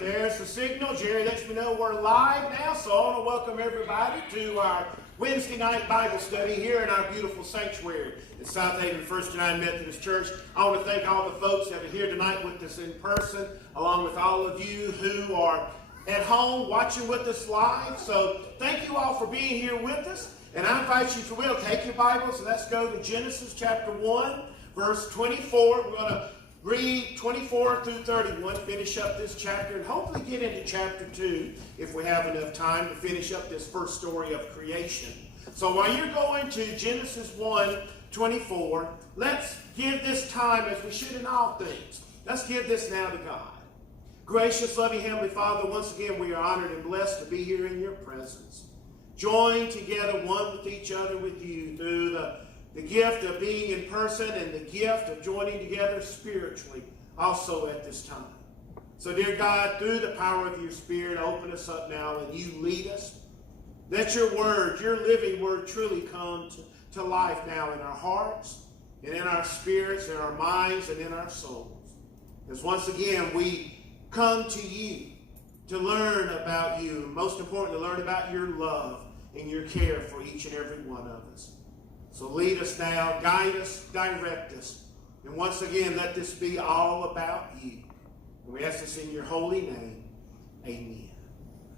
there's the signal. Jerry lets me know we're live now, so I want to welcome everybody to our Wednesday night Bible study here in our beautiful sanctuary at South Haven First United Methodist Church. I want to thank all the folks that are here tonight with us in person, along with all of you who are at home watching with us live. So thank you all for being here with us. And I invite you, if you will, take your Bibles and let's go to Genesis chapter 1, verse 24. We're going to read 24 through 31, finish up this chapter, and hopefully get into chapter 2 if we have enough time to finish up this first story of creation. So while you're going to Genesis 1, 24, let's give this time, as we should in all things, let's give this now to God. Gracious, loving Heavenly Father, once again we are honored and blessed to be here in your presence. Joined together one with each other with you through the gift of being in person and the gift of joining together spiritually also at this time. So dear God, through the power of your Spirit, open us up now and you lead us. Let your word, your living word, truly come to life now in our hearts and in our spirits, in our minds, and in our souls. As once again we come to you to learn about you, and most importantly, to learn about your love and your care for each and every one of us. So lead us now, guide us, direct us. And once again, let this be all about you. And we ask this in your holy name. Amen.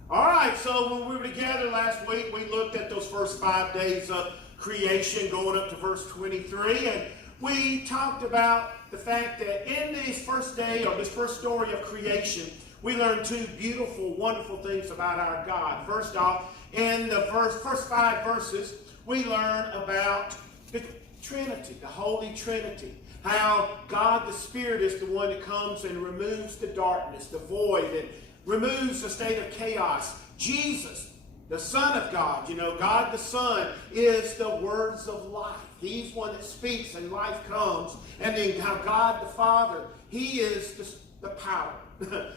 All right, so when we were together last week, we looked at those first 5 days of creation going up to verse 23. And we talked about the fact that in this first day, or this first story of creation, we learned two beautiful, wonderful things about our God. First off, in the first 5 verses, we learn about the Trinity, the Holy Trinity. How God the Spirit is the one that comes and removes the darkness, the void, and removes the state of chaos. Jesus, the Son of God, God the Son is the words of life. He's one that speaks and life comes. And then how God the Father, he is the power.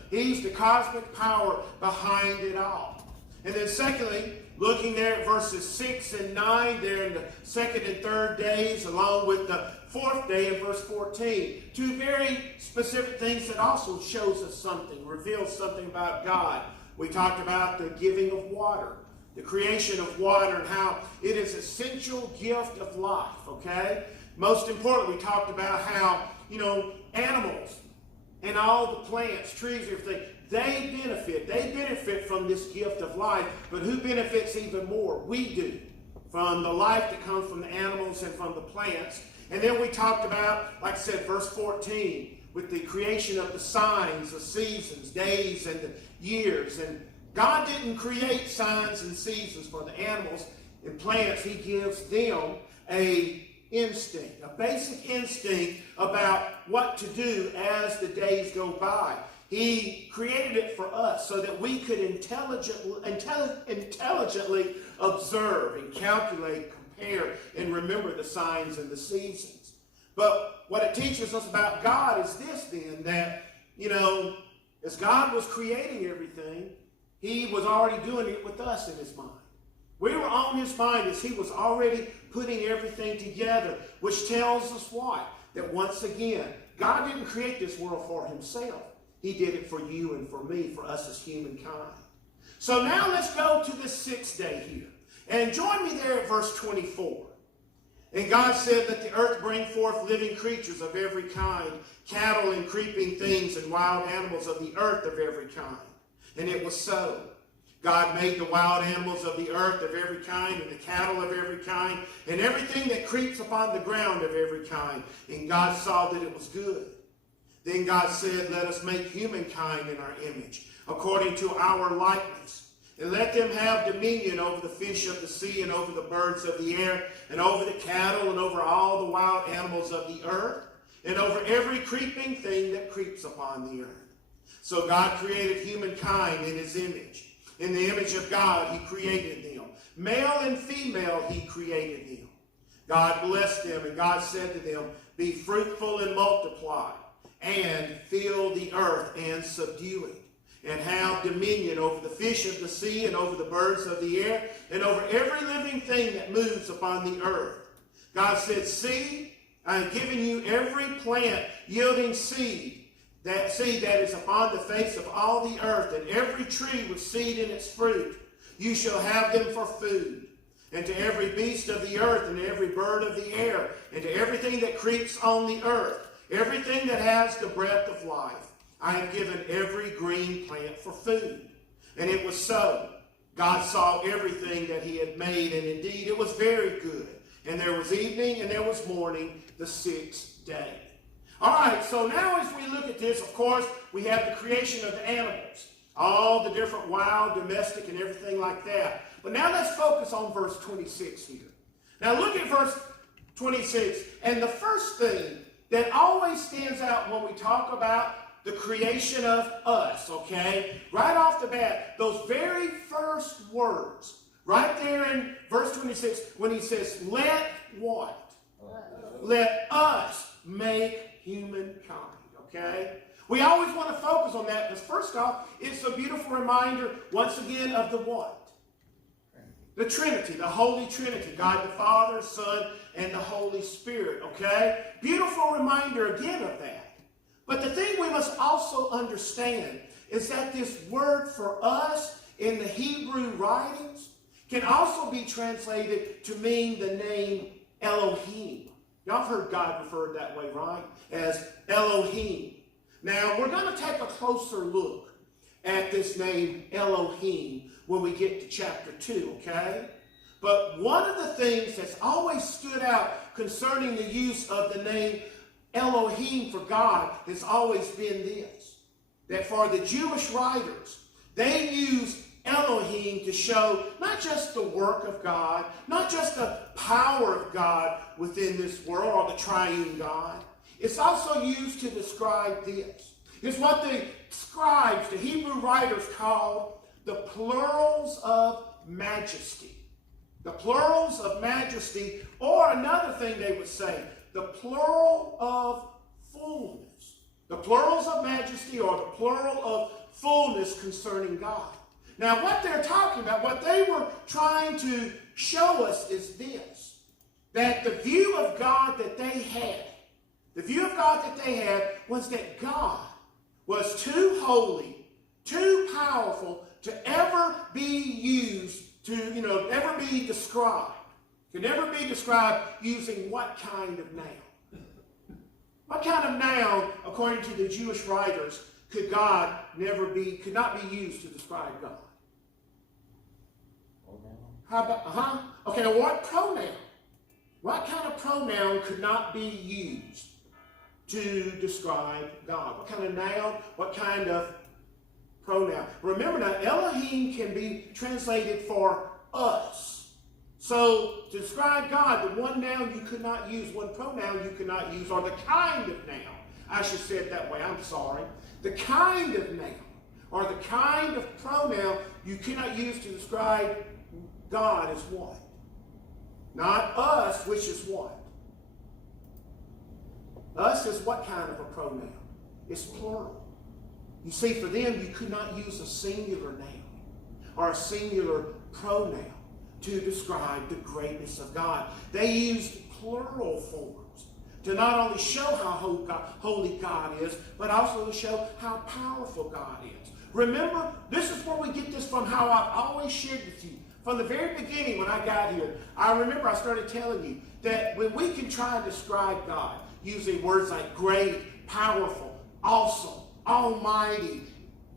He's the cosmic power behind it all. And then secondly, looking there at verses 6 and 9, there in the second and third days, along with the fourth day in verse 14. Two very specific things that also shows us something, reveals something about God. We talked about the giving of water, the creation of water, and how it is an essential gift of life, okay? Most importantly, we talked about how, animals and all the plants, trees, everything, they benefit from this gift of life, but who benefits even more? We do, from the life that comes from the animals and from the plants. And then we talked about, like I said, verse 14, with the creation of the signs, the seasons, days, and the years. And God didn't create signs and seasons for the animals and plants. He gives them a instinct, a basic instinct about what to do as the days go by. He created it for us so that we could intelligently observe and calculate, compare, and remember the signs and the seasons. But what it teaches us about God is this then, that, as God was creating everything, he was already doing it with us in his mind. We were on his mind as he was already putting everything together, which tells us what? That once again, God didn't create this world for himself. He did it for you and for me, for us as humankind. So now let's go to the 6th day here. And join me there at verse 24. And God said, let the earth bring forth living creatures of every kind, cattle and creeping things and wild animals of the earth of every kind. And it was so. God made the wild animals of the earth of every kind, and the cattle of every kind, and everything that creeps upon the ground of every kind. And God saw that it was good. Then God said, let us make humankind in our image, according to our likeness. And let them have dominion over the fish of the sea, and over the birds of the air, and over the cattle, and over all the wild animals of the earth, and over every creeping thing that creeps upon the earth. So God created humankind in his image. In the image of God, he created them. Male and female, he created them. God blessed them, and God said to them, be fruitful and multiply, and fill the earth and subdue it, and have dominion over the fish of the sea, and over the birds of the air, and over every living thing that moves upon the earth. God said, see, I am giving you every plant yielding seed, that seed that is upon the face of all the earth, and every tree with seed in its fruit. You shall have them for food. And to every beast of the earth, and to every bird of the air, and to everything that creeps on the earth, everything that has the breath of life, I have given every green plant for food. And it was so. God saw everything that he had made, and indeed it was very good. And there was evening, and there was morning, the sixth day. All right, so now as we look at this, of course, we have the creation of the animals. All the different wild, domestic, and everything like that. But now let's focus on verse 26 here. Now look at verse 26. And the first thing that always stands out when we talk about the creation of us, okay? Right off the bat, those very first words, right there in verse 26, when he says, let what? Let us make humankind, okay? We always want to focus on that because first off, it's a beautiful reminder, once again, of the what? The Trinity, the Holy Trinity, God the Father, Son, and the Holy Spirit, okay? Beautiful reminder again of that. But the thing we must also understand is that this word for us in the Hebrew writings can also be translated to mean the name Elohim. Y'all have heard God referred that way, right? As Elohim. Now, we're going to take a closer look at this name Elohim when we get to chapter 2, okay? But one of the things that's always stood out concerning the use of the name Elohim for God has always been this, that for the Jewish writers, they use Elohim to show not just the work of God, not just the power of God within this world or the triune God. It's also used to describe this. It's what the scribes, the Hebrew writers, called the plurals of majesty. The plurals of majesty, or another thing they would say, the plural of fullness. The plurals of majesty or the plural of fullness concerning God. Now, what they're talking about, what they were trying to show us is this, that the view of God that they had, was that God was too holy, too powerful to ever be used to, ever be described. Could never be described using what kind of noun? What kind of noun, according to the Jewish writers, could not be used to describe God? How about, okay, now what pronoun? What kind of pronoun could not be used to describe God? What kind of noun? What kind of pronoun? Remember now, Elohim can be translated for us. So to describe God, the one noun you could not use, one pronoun you could not use, or the kind of noun, I should say it that way, I'm sorry. The kind of noun, or the kind of pronoun you cannot use to describe God is what? Not us, which is what? Us is what kind of a pronoun? It's plural. You see, for them, you could not use a singular noun or a singular pronoun to describe the greatness of God. They used plural forms to not only show how holy God is, but also to show how powerful God is. Remember, this is where we get this from, how I've always shared with you. From the very beginning when I got here, I remember I started telling you that when we can try and describe God using words like great, powerful, awesome, almighty,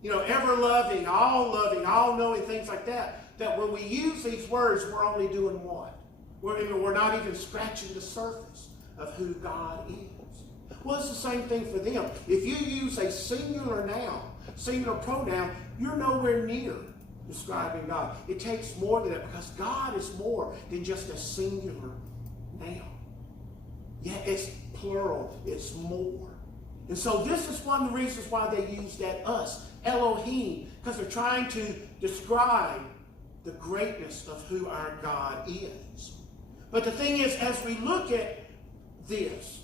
ever-loving, all-knowing, things like that, that when we use these words, we're only doing what? We're not even scratching the surface of who God is. Well, it's the same thing for them. If you use a singular noun, singular pronoun, you're nowhere near describing God. It takes more than that because God is more than just a singular noun. Yeah, it's plural. It's more. And so this is one of the reasons why they use that us, Elohim, because they're trying to describe the greatness of who our God is. But the thing is, as we look at this,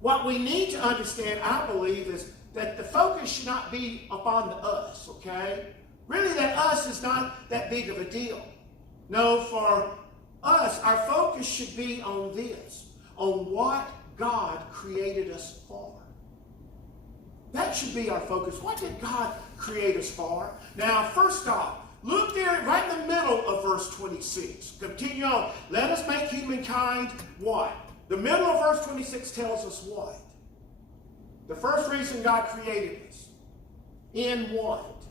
what we need to understand, I believe, is that the focus should not be upon the us, okay? Really, that us is not that big of a deal. No, for us, our focus should be on this, on what God created us for. That should be our focus. What did God create us for? Now, first off, look there right in the middle of verse 26. Continue on. Let us make humankind what? The middle of verse 26 tells us what? The first reason God created us. In what?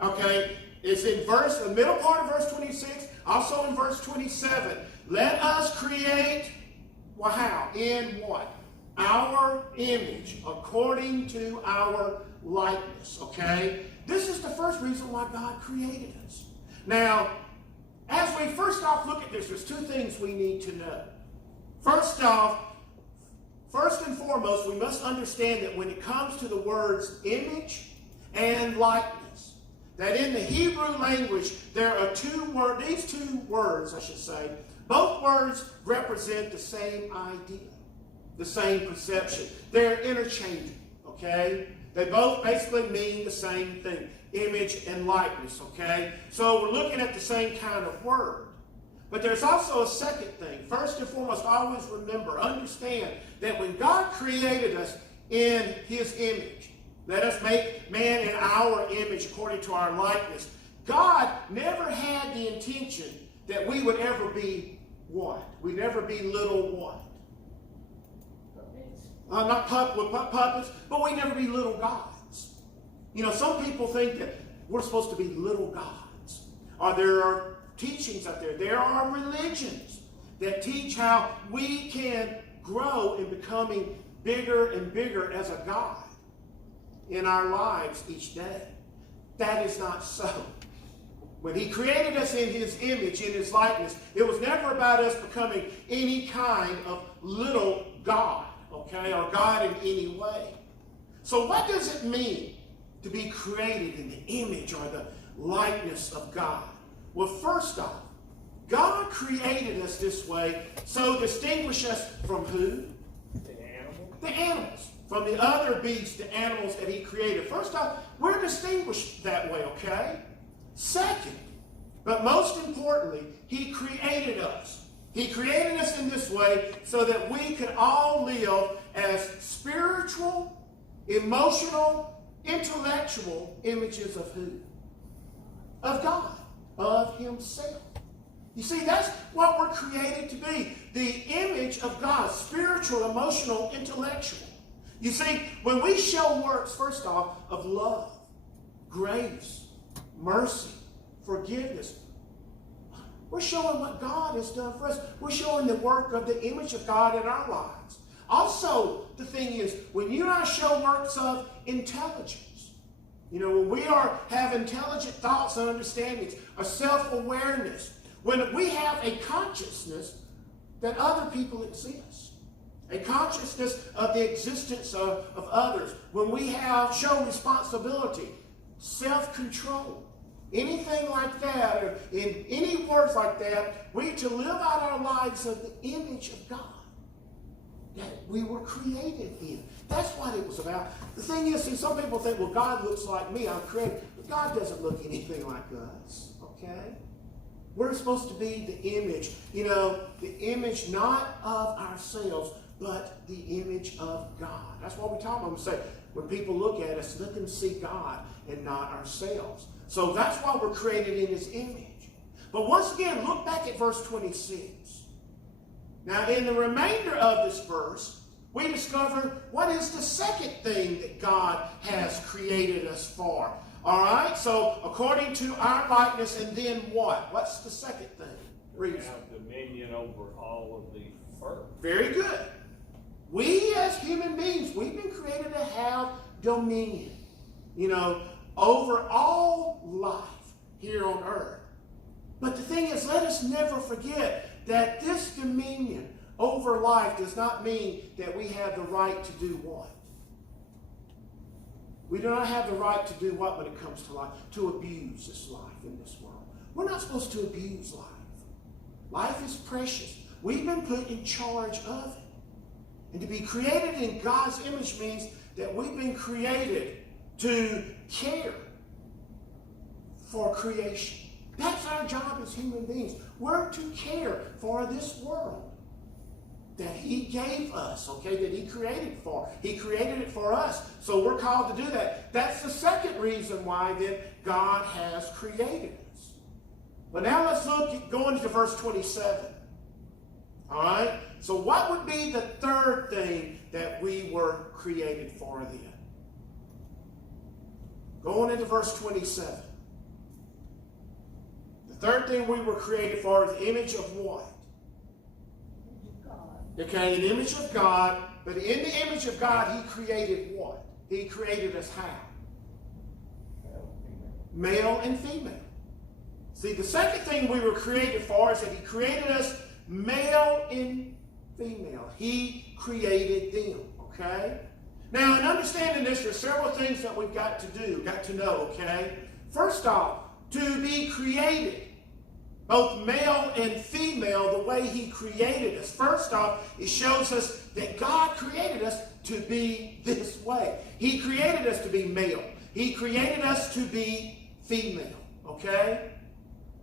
Okay, it's in the middle part of verse 26, also in verse 27. Let us create, well, how? In what? Our image, according to our likeness, okay? This is the first reason why God created us. Now, as we first off look at this, there's two things we need to know. First off, first and foremost, we must understand that when it comes to the words image and likeness, that in the Hebrew language, there are these two words, I should say, both words represent the same idea, the same perception. They're interchangeable, okay? They both basically mean the same thing, image and likeness, okay? So we're looking at the same kind of word. But there's also a second thing. First and foremost, always remember, understand that when God created us in his image, let us make man in our image according to our likeness, God never had the intention that we would ever be what? We'd never be little what? Not puppets, but we never be little gods. You know, some people think that we're supposed to be little gods. Or there are teachings out there. There are religions that teach how we can grow in becoming bigger and bigger as a god in our lives each day. That is not so. When he created us in his image, in his likeness, it was never about us becoming any kind of little god, okay, or God in any way. So what does it mean to be created in the image or the likeness of God? Well, first off, God created us this way so distinguish us from who? The animals. From the other beasts, the animals that he created. First off, we're distinguished that way, okay? Second, but most importantly, he created us. He created us in this way so that we could all live as spiritual, emotional, intellectual images of who? Of God, of himself. You see, that's what we're created to be. The image of God, spiritual, emotional, intellectual. You see, when we show works, first off, of love, grace, mercy, forgiveness, we're showing what God has done for us. We're showing the work of the image of God in our lives. Also, the thing is, when you and I show works of intelligence, you know, when we have intelligent thoughts and understandings, a self-awareness, when we have a consciousness that other people exist, a consciousness of the existence of others, when we show responsibility, self-control, anything like that, or in any words like that, we to live out our lives of the image of God that we were created in. That's what it was about. The thing is, see, some people think, well, God looks like me, I'm created. But God doesn't look anything like us, okay? We're supposed to be the image, you know, the image not of ourselves, but the image of God. That's what we talk about. We say, when people look at us, let them see God and not ourselves. So that's why we're created in his image. But once again, look back at verse 26. Now, in the remainder of this verse, we discover what is the second thing that God has created us for. All right? So, according to our likeness, and then what? What's the second thing? We have dominion over all of the earth. Very good. We as human beings, we've been created to have dominion, you know, over all life here on earth. But the thing is, let us never forget that this dominion over life does not mean that we have the right to do what? We do not have the right to do what when it comes to life? To abuse this life in this world. We're not supposed to abuse life. Life is precious. We've been put in charge of it. And to be created in God's image means that we've been created to care for creation. That's our job as human beings. We're to care for this world. that he gave us, okay, that he created for. He created it for us. So we're called to do that. That's the second reason why then God has created us. But now let's go into verse 27. All right? So what would be the third thing that we were created for then? Going into verse 27. The third thing we were created for is the image of what? Okay, an image of God. But in the image of God, he created what? He created us how? Male and female. See, the second thing we were created for is that he created us male and female. He created them, okay? Now, in understanding this, there's several things that we've got to do, got to know, okay? First off, to be created, both male and female, the way he created us. First off, it shows us that God created us to be this way. He created us to be male. He created us to be female, okay?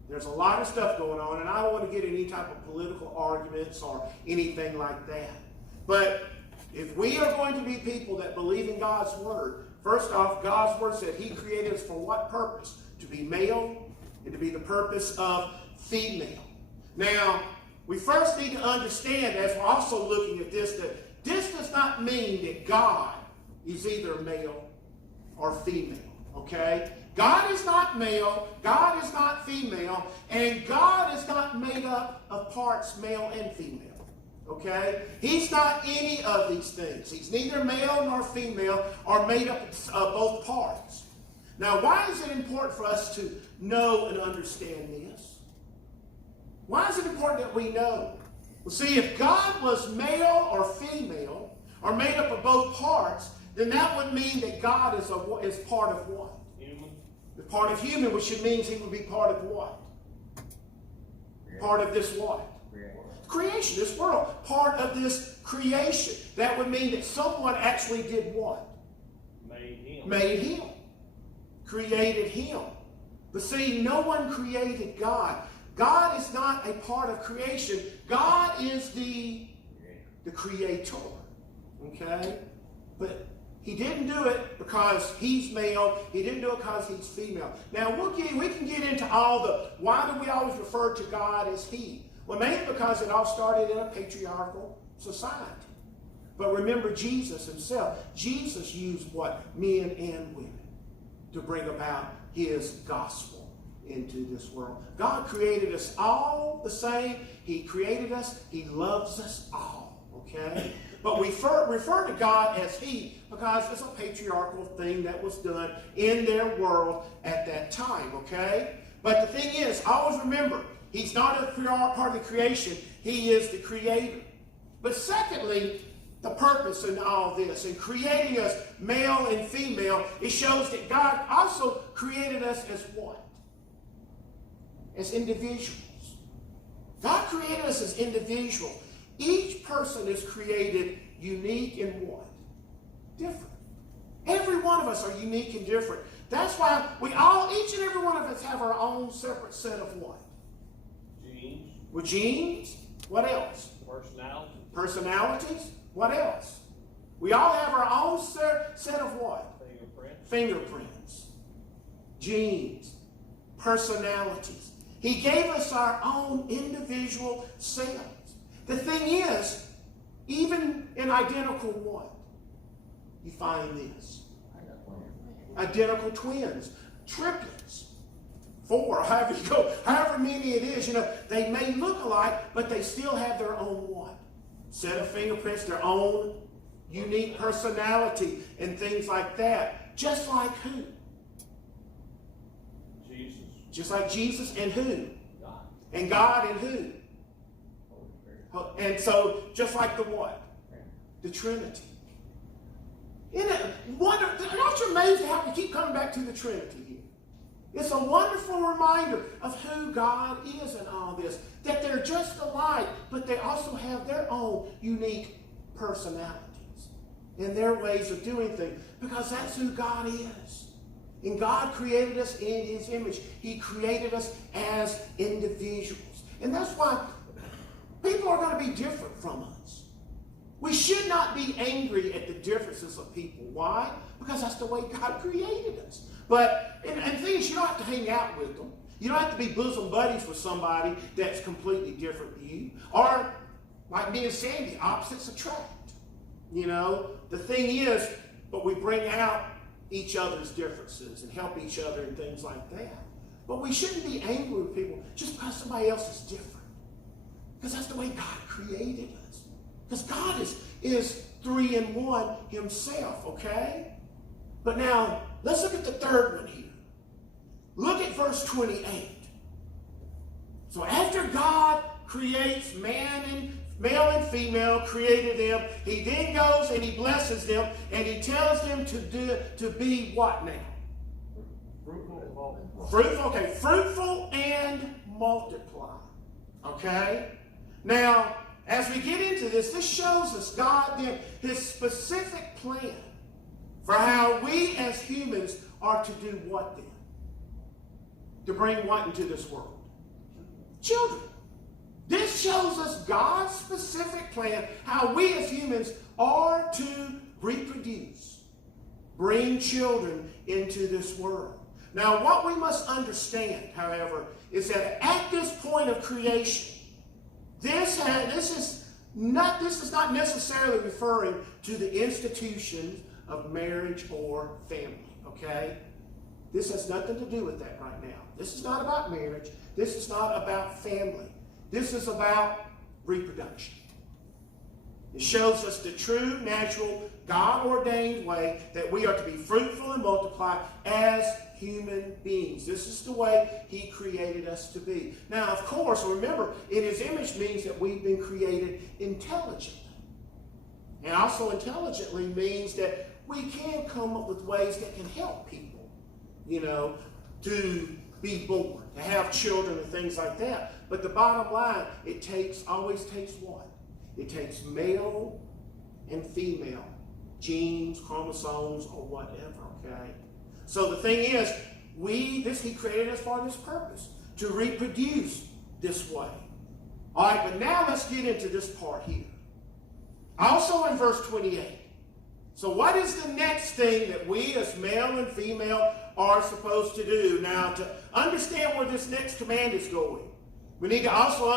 There's a lot of stuff going on, and I don't want to get any type of political arguments or anything like that. But if we are going to be people that believe in God's word, first off, God's word said he created us for what purpose? To be male and to be the purpose of female. Now, we first need to understand, as we're also looking at this, that this does not mean that God is either male or female, okay? God is not male, God is not female, and God is not made up of parts male and female, okay? He's not any of these things. He's neither male nor female or made up of both parts. Now, why is it important for us to know and understand this? Why is it important that we know? Well, see, if God was male or female, or made up of both parts, then that would mean that God is part of what? Human. The part of human, which means he would be part of what? Part of this what? Creation, this world. Part of this creation. That would mean that someone actually did what? Made him. Made him. Created him. But see, no one created God. God is not a part of creation. God is the creator. Okay? But he didn't do it because he's male. He didn't do it because he's female. Now, we can get into all the, why do we always refer to God as he? Well, mainly because it all started in a patriarchal society. But remember Jesus himself. Jesus used what? Men and women to bring about his gospel into this world. God created us all the same. He created us. He loves us all. Okay? But we refer to God as he because it's a patriarchal thing that was done in their world at that time. Okay? But the thing is, always remember, he's not a part of the creation. He is the creator. But secondly, the purpose in all this, in creating us male and female, it shows that God also created us as what? As individuals. God created us as individuals. Each person is created unique and what? Different. Every one of us are unique and different. That's why each and every one of us have our own separate set of what? Genes. With genes. What else? Personality. Personalities. What else? We all have our own set of what? Fingerprints. Fingerprints. Genes. Personalities. He gave us our own individual selves. The thing is, even in identical what? You find this. Identical twins. Triplets. 4, however many it is, they may look alike, but they still have their own what? Set of fingerprints, their own unique personality and things like that. Just like who? Jesus. Just like Jesus and who? God. And God and who? And so, just like the what? The Trinity. Isn't it wonderful? Aren't you amazed how we keep coming back to the Trinity here? It's a wonderful reminder of who God is in all this. That they're just alike, but they also have their own unique personalities and their ways of doing things. Because that's who God is. And God created us in his image. He created us as individuals. And that's why people are going to be different from us. We should not be angry at the differences of people. Why? Because that's the way God created us. But, and things, you don't have to hang out with them. You don't have to be bosom buddies with somebody that's completely different than you. Or, like me and Sandy, opposites attract. You know, the thing is, but we bring out each other's differences and help each other and things like that. But we shouldn't be angry with people just because somebody else is different. Because that's the way God created us. Because God is 3 in 1 himself, okay? But now, let's look at the third one here. Look at verse 28. So after God creates male and female, created them, he then goes and he blesses them, and he tells them to be what now? Fruitful and multiply. Okay? Now, as we get into this, this shows us God then his specific plan for how we as humans are to do what then? To bring what into this world? Children. This shows us God's specific plan, how we as humans are to reproduce, bring children into this world. Now, what we must understand, however, is that at this point of creation, this is not necessarily referring to the institutions of marriage or family, okay? This has nothing to do with that right now. This is not about marriage. This is not about family. This is about reproduction. It shows us the true, natural, God-ordained way that we are to be fruitful and multiply as human beings. This is the way he created us to be. Now, of course, remember, in his image means that we've been created intelligently. And also intelligently means that we can come up with ways that can help people, you know, to be born, to have children and things like that. But the bottom line, it always takes what? It takes male and female genes, chromosomes, or whatever, okay? So the thing is, he created us for this purpose, to reproduce this way. All right, but now let's get into this part here. Also in verse 28. So what is the next thing that we as male and female are supposed to do? Now, to understand where this next command is going, we need to also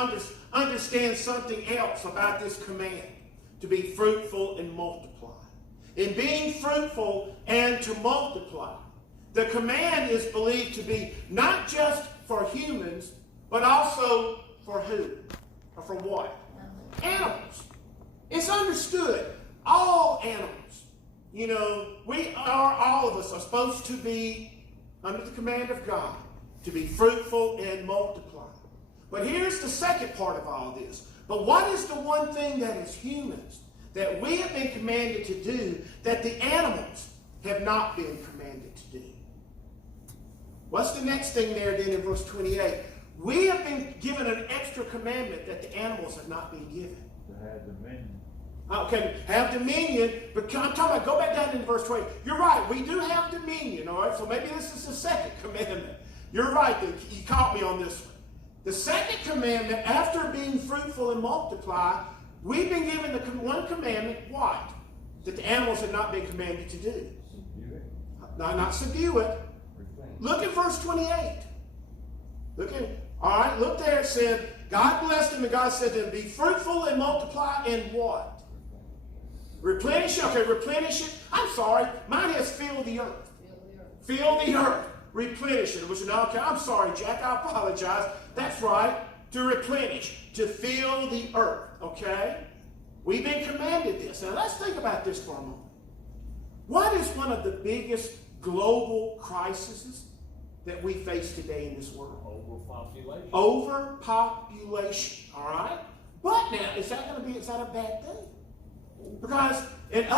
understand something else about this command, to be fruitful and multiply. In being fruitful and to multiply, the command is believed to be not just for humans, but also for who? Or for what? Animals. It's understood. All animals. You know, all of us are supposed to be under the command of God, to be fruitful and multiply. But here's the second part of all this. But what is the one thing that is humans, that we have been commanded to do, that the animals have not been commanded to do? What's the next thing there then in verse 28? We have been given an extra commandment that the animals have not been given. To have dominion. Okay, have dominion, but I'm talking about, go back down into verse 20. You're right, we do have dominion, all right? So maybe this is the second commandment. You're right, you caught me on this one. The second commandment, after being fruitful and multiply, we've been given the one commandment, what? That the animals have not been commanded to do. Subdue it. No, not subdue it. Look at verse 28. All right, look there. It said, God blessed them and God said to them, be fruitful and multiply and what? Replenish it. Okay, replenish it. I'm sorry. Mine has fill the earth. Fill the earth. Replenish it. Which, okay, I'm sorry, Jack. I apologize. That's right. To replenish. To fill the earth. Okay? We've been commanded this. Now, let's think about this for a moment. What is one of the biggest global crises that we face today in this world? Overpopulation. Overpopulation. All right? But now, is that a bad thing? Because that's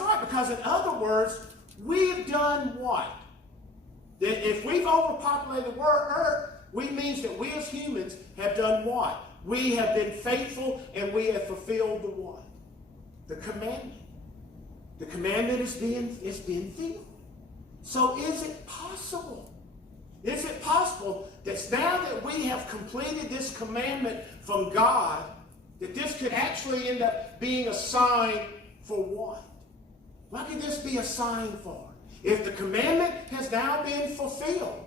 right. Because in other words, we've done what? That if we've overpopulated the earth, it means that we as humans have done what? We have been faithful and we have fulfilled the what? The commandment. The commandment is being filled. So is it possible? Is it possible that now that we have completed this commandment from God, that this could actually end up being a sign for what? What could this be a sign for? If the commandment has now been fulfilled,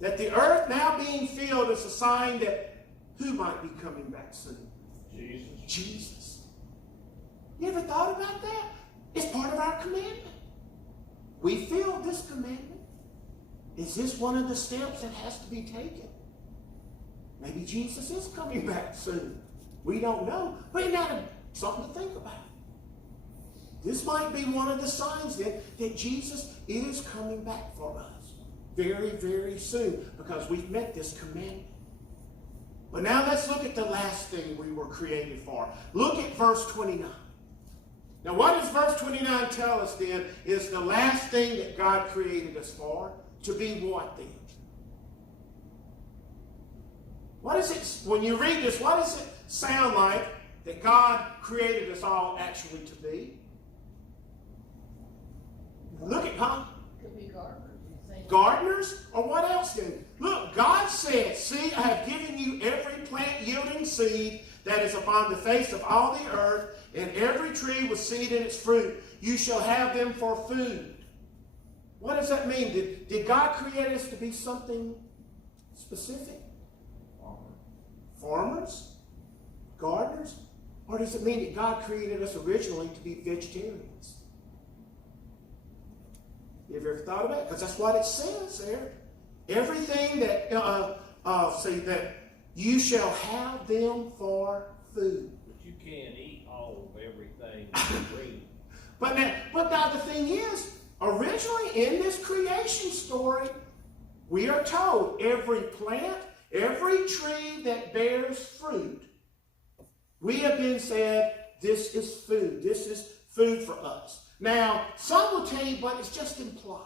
that the earth now being filled is a sign that who might be coming back soon? Jesus. Jesus. You ever thought about that? It's part of our commandment. We feel this commandment. Is this one of the steps that has to be taken? Maybe Jesus is coming back soon. We don't know. But isn't that something to think about? This might be one of the signs then that Jesus is coming back for us very, very soon, because we've met this commandment. But now let's look at the last thing we were created for. Look at verse 29. Now what does verse 29 tell us then is the last thing that God created us for? To be what then? What is it, when you read this, what does it sound like that God created us all actually to be? Look at, Could be gardeners. Gardeners? Or what else then? Look, God said, see, I have given you every plant yielding seed that is upon the face of all the earth, and every tree with seed in its fruit. You shall have them for food. What does that mean? Did God create us to be something specific? Farmers? Gardeners? Or does it mean that God created us originally to be vegetarians? You ever thought about it? Because that's what it says there. Everything that, say that you shall have them for food. But you can't eat all of everything green. But now the thing is, originally in this creation story, we are told every plant, every tree that bears fruit, we have been said, this is food. This is food for us. Now, some will tell you, but it's just implied.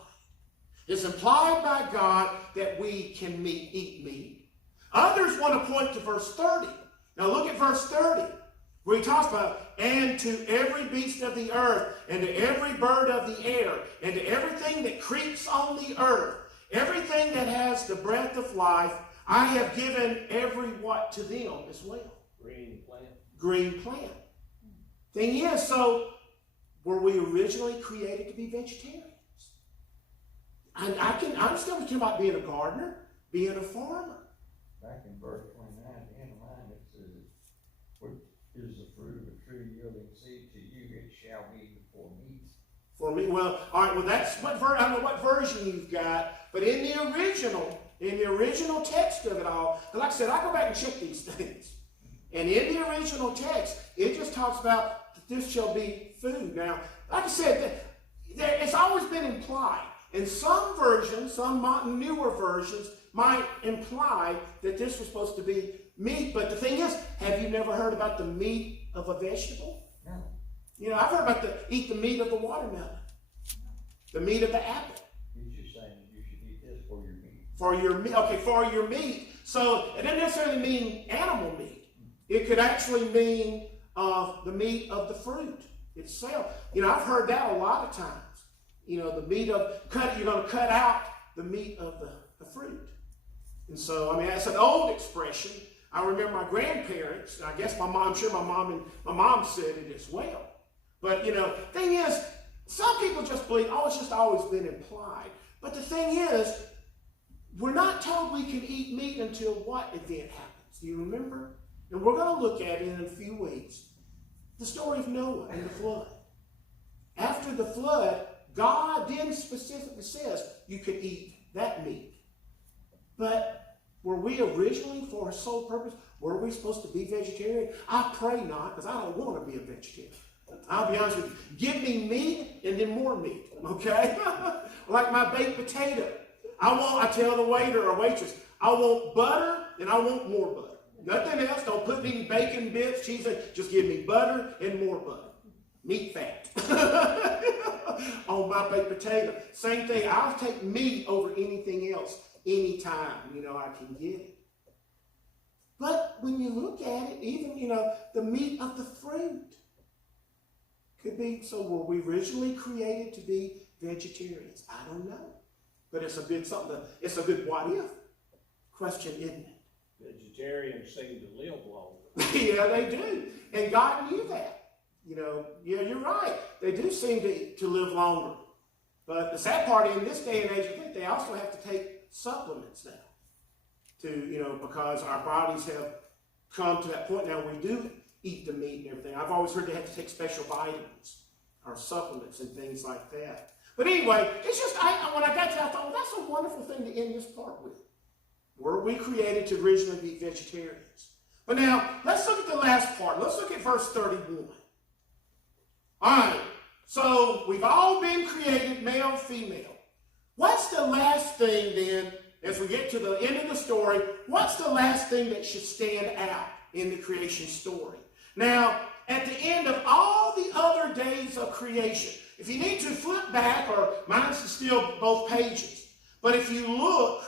It's implied by God that we can eat meat. Others want to point to verse 30. Now look at verse 30, where he talks about, and to every beast of the earth, and to every bird of the air, and to everything that creeps on the earth, everything that has the breath of life, I have given every what to them as well. Green plant. Green plant. Thing is, so were we originally created to be vegetarians? And I'm still talking about being a gardener, being a farmer. Back in verse 29, the end of line, it says, what is the fruit of a tree yielding seed to you? It shall be for meat. For me, well, all right, well, that's what I don't know what version you've got, but in the original text of it all, like I said, I go back and check these things. And in the original text, it just talks about that this shall be food. Now, like I said, it's always been implied. In some versions, some newer versions, might imply that this was supposed to be meat. But the thing is, have you never heard about the meat of a vegetable? No. You know, I've heard about eat the meat of the watermelon, the meat of the apple. He's just saying you should eat this for your meat. For your meat, okay, for your meat. So it doesn't necessarily mean animal meat. It could actually mean the meat of the fruit itself. You know, I've heard that a lot of times. You know, the meat of, you're going to cut out the meat of the fruit. And so, I mean, that's an old expression. I remember my grandparents, I guess I'm sure my mom said it as well. But, you know, thing is, some people just believe, it's just always been implied. But the thing is, we're not told we can eat meat until what event happens? Do you remember? And we're going to look at it in a few weeks. The story of Noah and the flood. After the flood, God then specifically says you could eat that meat. But were we originally, for a sole purpose, were we supposed to be vegetarian? I pray not, because I don't want to be a vegetarian. I'll be honest with you. Give me meat and then more meat, okay? Like my baked potato. I tell the waiter or waitress, I want butter and I want more butter. Nothing else. Don't put any bacon bits, cheese. Just give me butter and more butter. Meat fat. On my baked potato. Same thing. I'll take meat over anything else anytime, I can get it. But when you look at it, even, the meat of the fruit could be, so were we originally created to be vegetarians? I don't know. But it's a good what if question, isn't it? Vegetarians seem to live longer. Yeah, they do. And God knew that. Yeah, you're right. They do seem to live longer. But the sad part in this day and age, I think they also have to take supplements now. Because our bodies have come to that point now we do eat the meat and everything. I've always heard they have to take special vitamins or supplements and things like that. But anyway, it's just, when I got to that, I thought, well, that's a wonderful thing to end this part with. Were we created to originally be vegetarians? But now, let's look at the last part. Let's look at verse 31. All right, so we've all been created male, female. What's the last thing then, as we get to the end of the story, what's the last thing that should stand out in the creation story? Now, at the end of all the other days of creation, if you need to flip back, or mine's still both pages, but if you look,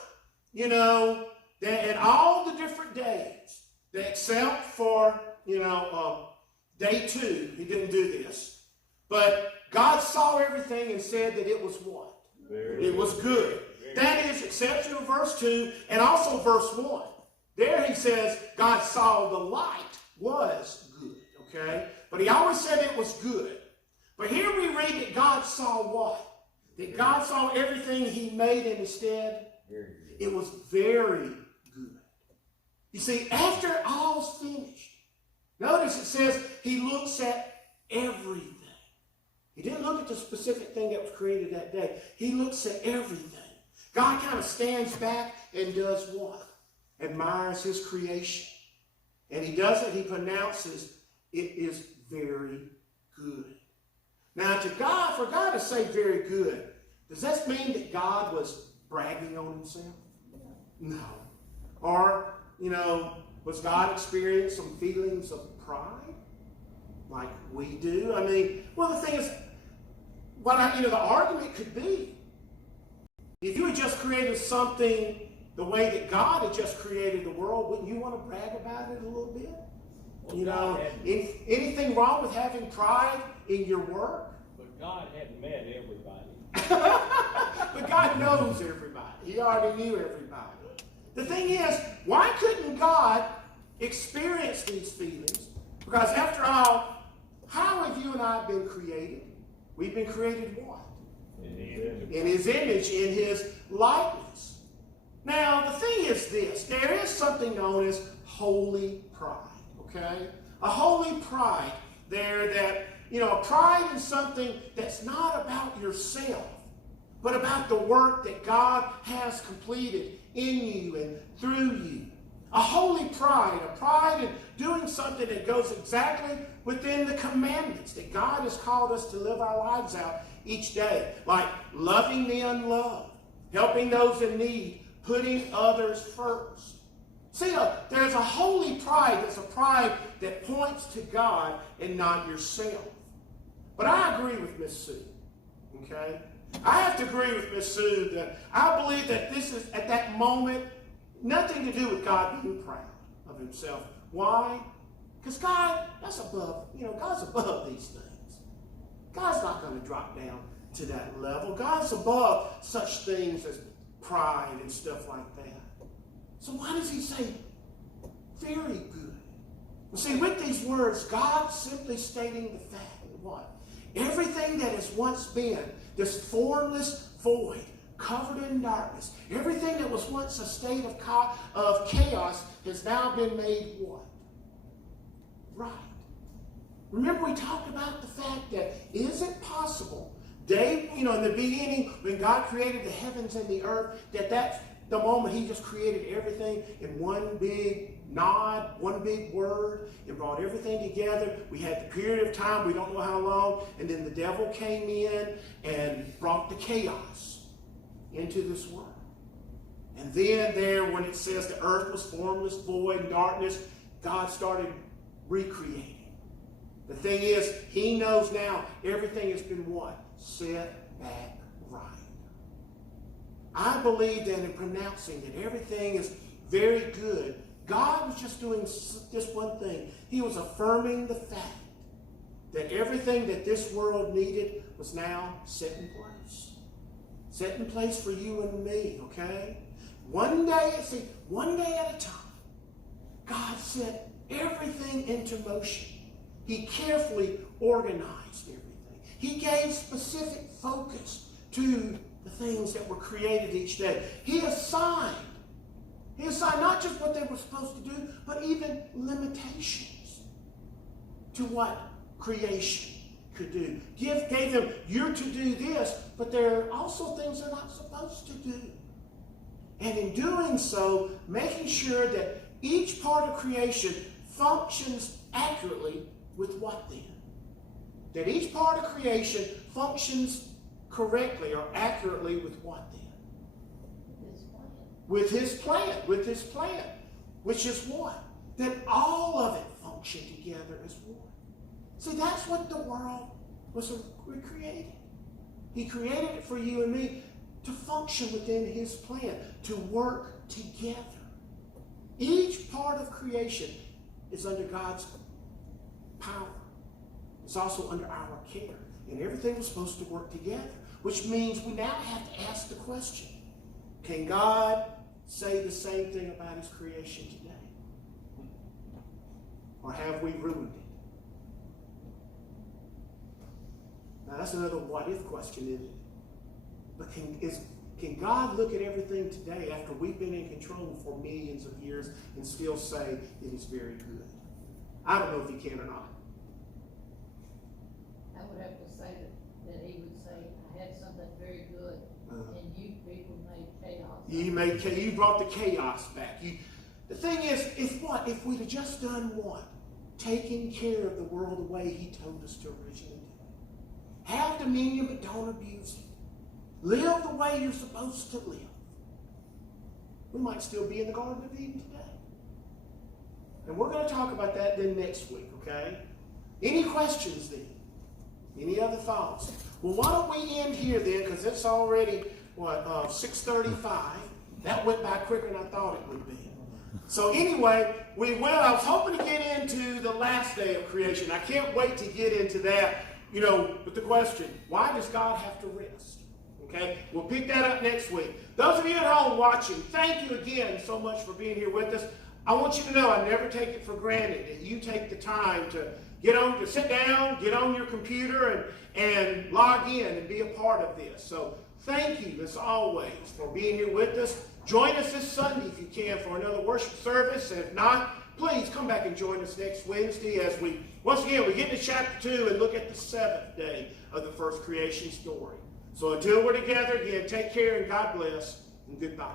at all the different days, except for, day 2, he didn't do this, but God saw everything and said that it was what? It was good. That is, except for verse 2 and also verse 1. There he says, God saw the light was good, okay? But he always said it was good. But here we read that God saw what? That God saw everything he made, and instead, it was very good. You see, after all's finished, notice it says he looks at everything. He didn't look at the specific thing that was created that day. He looks at everything. God kind of stands back and does what? Admires his creation. And he does it, he pronounces, it is very good. Now, for God to say very good, does that mean that God was bragging on himself? No. Or, was God experiencing some feelings of pride like we do? I mean, well, the thing is, the argument could be, if you had just created something the way that God had just created the world, wouldn't you want to brag about it a little bit? Anything wrong with having pride in your work? But God hadn't met everybody. But God knows everybody. He already knew everybody. The thing is, why couldn't God experience these feelings? Because after all, how have you and I been created? We've been created what? In his image, in his likeness. Now, the thing is this. There is something known as holy pride, okay? A holy pride there that, pride in something that's not about yourself, but about the work that God has completed in you and through you. A holy pride, a pride in doing something that goes exactly within the commandments that God has called us to live our lives out each day, like loving the unloved, helping those in need, putting others first. See, there's a holy pride. It's a pride that points to God and not yourself. But I agree with Miss Sue, okay? I have to agree with Miss Sue that I believe that this is, at that moment, nothing to do with God being proud of himself. Why? Because God, that's above, God's above these things. God's not going to drop down to that level. God's above such things as pride and stuff like that. So why does he say very good? Well, see, with these words, God's simply stating the fact that what? Everything that has once been this formless void, covered in darkness, everything that was once a state of chaos has now been made what? Right. Remember we talked about the fact that is it possible, in the beginning when God created the heavens and the earth, that's the moment he just created everything in one big nod, one big word, and brought everything together. We had the period of time, we don't know how long, and then the devil came in and brought the chaos into this world. And then there, when it says the earth was formless, void, and darkness, God started recreating. The thing is, he knows now everything has been what? Set back right. I believe that in pronouncing that everything is very good, God was just doing just one thing. He was affirming the fact that everything that this world needed was now set in place. Set in place for you and me, okay? One day at a time, God set everything into motion. He carefully organized everything. He gave specific focus to the things that were created each day. He assigned not just what they were supposed to do, but even limitations to what creation could do. Gave them, you're to do this, but there are also things they're not supposed to do. And in doing so, making sure that each part of creation functions accurately with what then? That each part of creation functions correctly or accurately with what then? With his plan. With his plan. Which is what? That all of it function together as one. See, that's what the world was created. He created it for you and me to function within his plan, to work together. Each part of creation is under God's power. It's also under our care. And everything was supposed to work together, which means we now have to ask the question, can God say the same thing about his creation today? Or have we ruined it? Now that's another what-if question, isn't it? But can God look at everything today after we've been in control for millions of years and still say it is very good? I don't know if he can or not. I would have to say that he would say, I had something very good, and you people made chaos. You brought the chaos back. The thing is, if we'd have just done what? Taken care of the world the way he told us to originally do it. Have dominion, but don't abuse it. Live the way you're supposed to live. We might still be in the Garden of Eden today. And we're going to talk about that then next week, okay? Any questions then? Any other thoughts? Well, why don't we end here then, because it's already, 6:35. That went by quicker than I thought it would be. So anyway, I was hoping to get into the last day of creation. I can't wait to get into that, with the question, why does God have to rest? Okay, we'll pick that up next week. Those of you at home watching, thank you again so much for being here with us. I want you to know I never take it for granted that you take the time to sit down, get on your computer, and log in and be a part of this. So thank you, as always, for being here with us. Join us this Sunday if you can for another worship service. And if not, please come back and join us next Wednesday as we get into chapter 2 and look at the 7th day of the first creation story. So until we're together again, take care and God bless and goodbye.